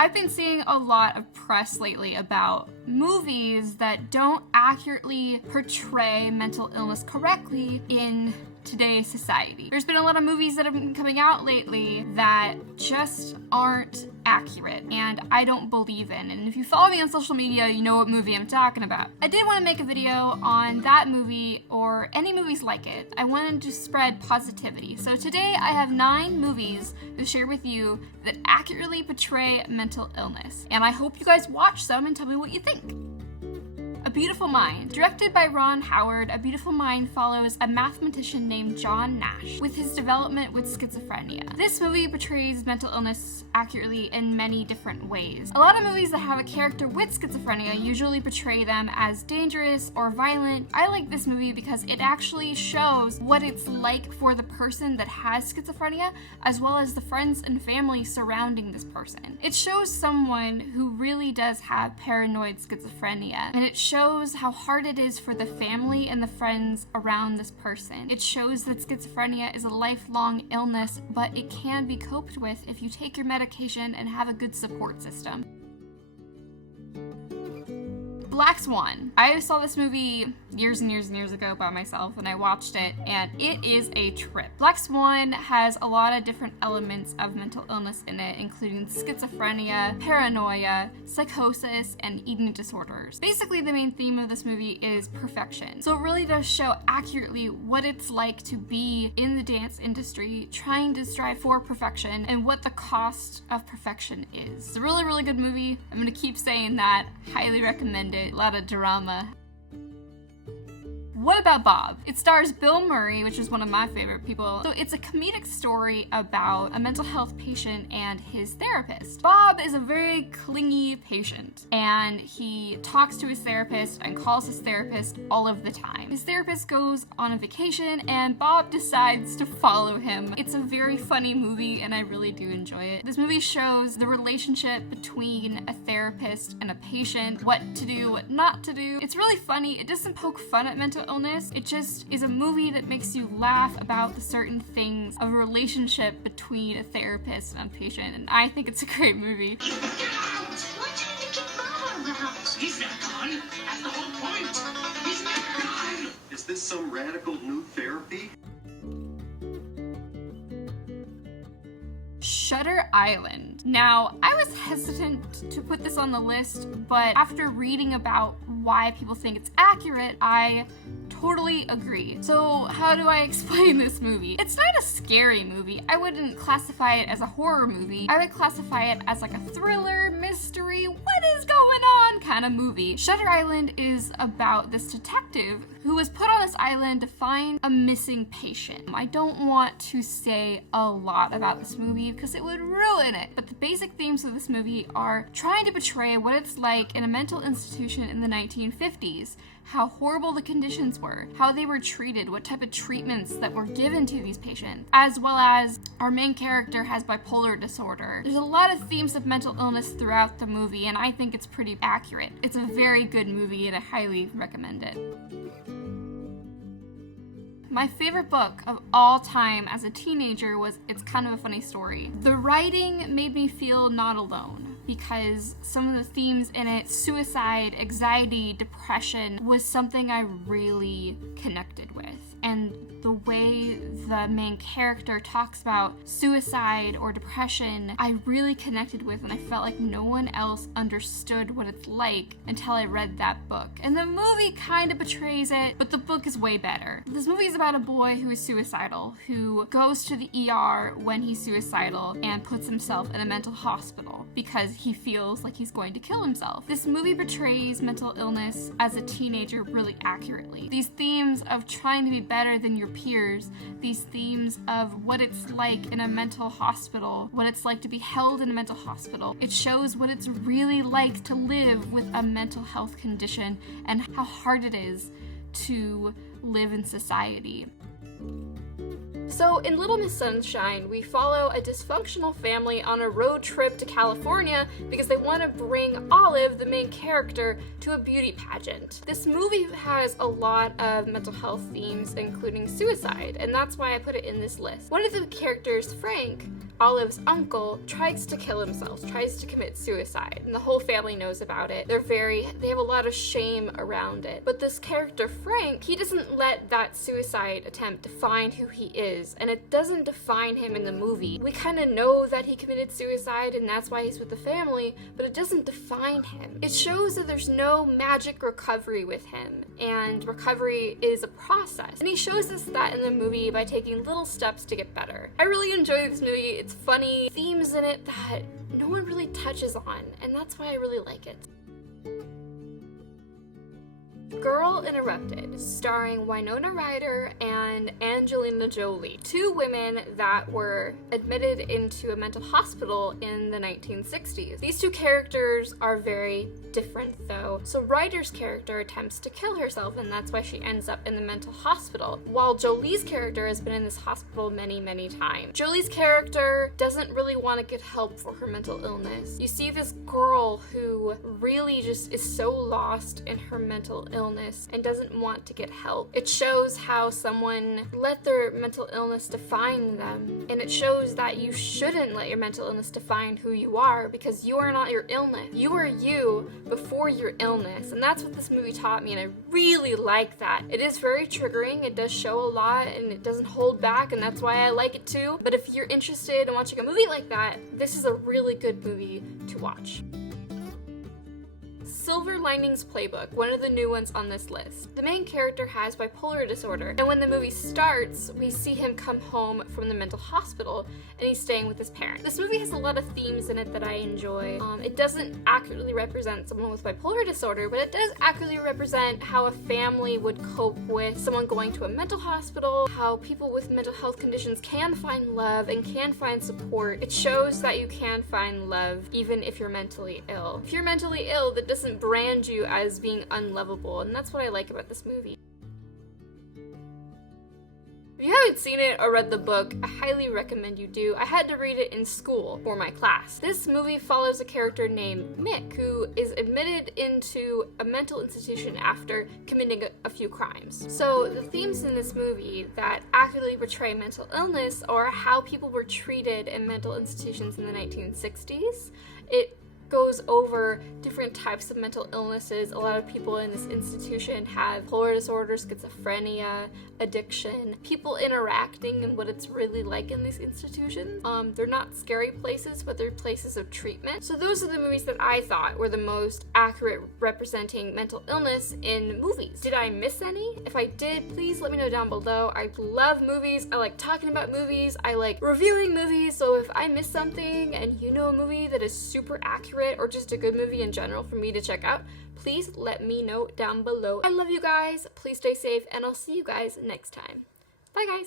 I've been seeing a lot of press lately about movies that don't accurately portray mental illness correctly in today's society. There's been a lot of movies that have been coming out lately that just aren't accurate and I don't believe in. And if you follow me on social media, you know what movie I'm talking about. I did want to make a video on that movie or any movies like it. I wanted to spread positivity. So today I have 9 movies to share with you that accurately portray mental illness. And I hope you guys watch some and tell me what you think. A Beautiful Mind. Directed by Ron Howard, A Beautiful Mind follows a mathematician named John Nash with his development with schizophrenia. This movie portrays mental illness accurately in many different ways. A lot of movies that have a character with schizophrenia usually portray them as dangerous or violent. I like this movie because it actually shows what it's like for the person that has schizophrenia, as well as the friends and family surrounding this person. It shows someone who really does have paranoid schizophrenia, and it shows how hard it is for the family and the friends around this person. It shows that schizophrenia is a lifelong illness, but it can be coped with if you take your medication and have a good support system. Black Swan. I saw this movie years and years and years ago by myself, and I watched it, and it is a trip. Black Swan has a lot of different elements of mental illness in it, including schizophrenia, paranoia, psychosis, and eating disorders. Basically, the main theme of this movie is perfection. So it really does show accurately what it's like to be in the dance industry, trying to strive for perfection, and what the cost of perfection is. It's a really, really good movie. I'm gonna keep saying that. Highly recommend it. A lot of drama. What About Bob? It stars Bill Murray, which is one of my favorite people. So it's a comedic story about a mental health patient and his therapist. Bob is a very clingy patient, and he talks to his therapist and calls his therapist all of the time. His therapist goes on a vacation, and Bob decides to follow him. It's a very funny movie, and I really do enjoy it. This movie shows the relationship between a therapist and a patient, what to do, what not to do. It's really funny. It doesn't poke fun at mental illness. It just is a movie that makes you laugh about the certain things of a relationship between a therapist and a patient, and I think it's a great movie. Get out! Why can't you get Bob out of the house? He's not gone. That's the whole point. He's not gone. Is this some radical new therapy? Shutter Island. Now, I was hesitant to put this on the list, but after reading about why people think it's accurate, I totally agree. So how do I explain this movie? It's not a scary movie. I wouldn't classify it as a horror movie. I would classify it as like a thriller, mystery, what is going on kind of movie. Shutter Island is about this detective who was put on this island to find a missing patient. I don't want to say a lot about this movie because it would ruin it, but the basic themes of this movie are trying to portray what it's like in a mental institution in the 1950s, how horrible the conditions were, how they were treated, what type of treatments that were given to these patients, as well as our main character has bipolar disorder. There's a lot of themes of mental illness throughout the movie, and I think it's pretty accurate. It's a very good movie, and I highly recommend it. My favorite book of all time as a teenager was It's Kind of a Funny Story. The writing made me feel not alone because some of the themes in it, suicide, anxiety, depression, was something I really connected with. And the way the main character talks about suicide or depression, I really connected with, and I felt like no one else understood what it's like until I read that book. And the movie kind of betrays it, but the book is way better. This movie is about a boy who is suicidal, who goes to the ER when he's suicidal and puts himself in a mental hospital because he feels like he's going to kill himself. This movie portrays mental illness as a teenager really accurately. These themes of trying to be better than your peers, these themes of what it's like in a mental hospital, what it's like to be held in a mental hospital. It shows what it's really like to live with a mental health condition and how hard it is to live in society. So in Little Miss Sunshine, we follow a dysfunctional family on a road trip to California because they want to bring Olive, the main character, to a beauty pageant. This movie has a lot of mental health themes, including suicide, and that's why I put it in this list. One of the characters, Frank, Olive's uncle, tries to kill himself, tries to commit suicide, and the whole family knows about it. They have a lot of shame around it. But this character, Frank, he doesn't let that suicide attempt define who he is, and it doesn't define him in the movie. We kind of know that he committed suicide and that's why he's with the family, but it doesn't define him. It shows that there's no magic recovery with him, and recovery is a process. And he shows us that in the movie by taking little steps to get better. I really enjoy this movie. It's funny, themes in it that no one really touches on, and that's why I really like it. Girl Interrupted, starring Winona Ryder and Angelina Jolie, two women that were admitted into a mental hospital in the 1960s. These two characters are very different though. So Ryder's character attempts to kill herself, and that's why she ends up in the mental hospital, while Jolie's character has been in this hospital many, many times. Jolie's character doesn't really want to get help for her mental illness. You see this girl who really just is so lost in her mental illness and doesn't want to get help. It shows how someone let their mental illness define them, and it shows that you shouldn't let your mental illness define who you are, because you are not your illness. You are you before your illness, and that's what this movie taught me, and I really like that. It is very triggering, it does show a lot, and it doesn't hold back, and that's why I like it too. But if you're interested in watching a movie like that, this is a really good movie to watch. Silver Linings Playbook, one of the new ones on this list. The main character has bipolar disorder, and when the movie starts, we see him come home from the mental hospital, and he's staying with his parents. This movie has a lot of themes in it that I enjoy. It doesn't accurately represent someone with bipolar disorder, but it does accurately represent how a family would cope with someone going to a mental hospital, how people with mental health conditions can find love and can find support. It shows that you can find love even if you're mentally ill. If you're mentally ill, that doesn't brand you as being unlovable, and that's what I like about this movie. If you haven't seen it or read the book, I highly recommend you do. I had to read it in school for my class. This movie follows a character named Mick, who is admitted into a mental institution after committing a few crimes. So the themes in this movie that accurately portray mental illness are how people were treated in mental institutions in the 1960s. It goes over different types of mental illnesses. A lot of people in this institution have bipolar disorder, schizophrenia, addiction, people interacting and what it's really like in these institutions. They're not scary places, but they're places of treatment. So those are the movies that I thought were the most accurate representing mental illness in movies. Did I miss any? If I did, please let me know down below. I love movies. I like talking about movies. I like reviewing movies. So if I missed something and you know a movie that is super accurate or just a good movie in general for me to check out, please let me know down below. I love you guys. Please stay safe, and I'll see you guys next time. Bye guys.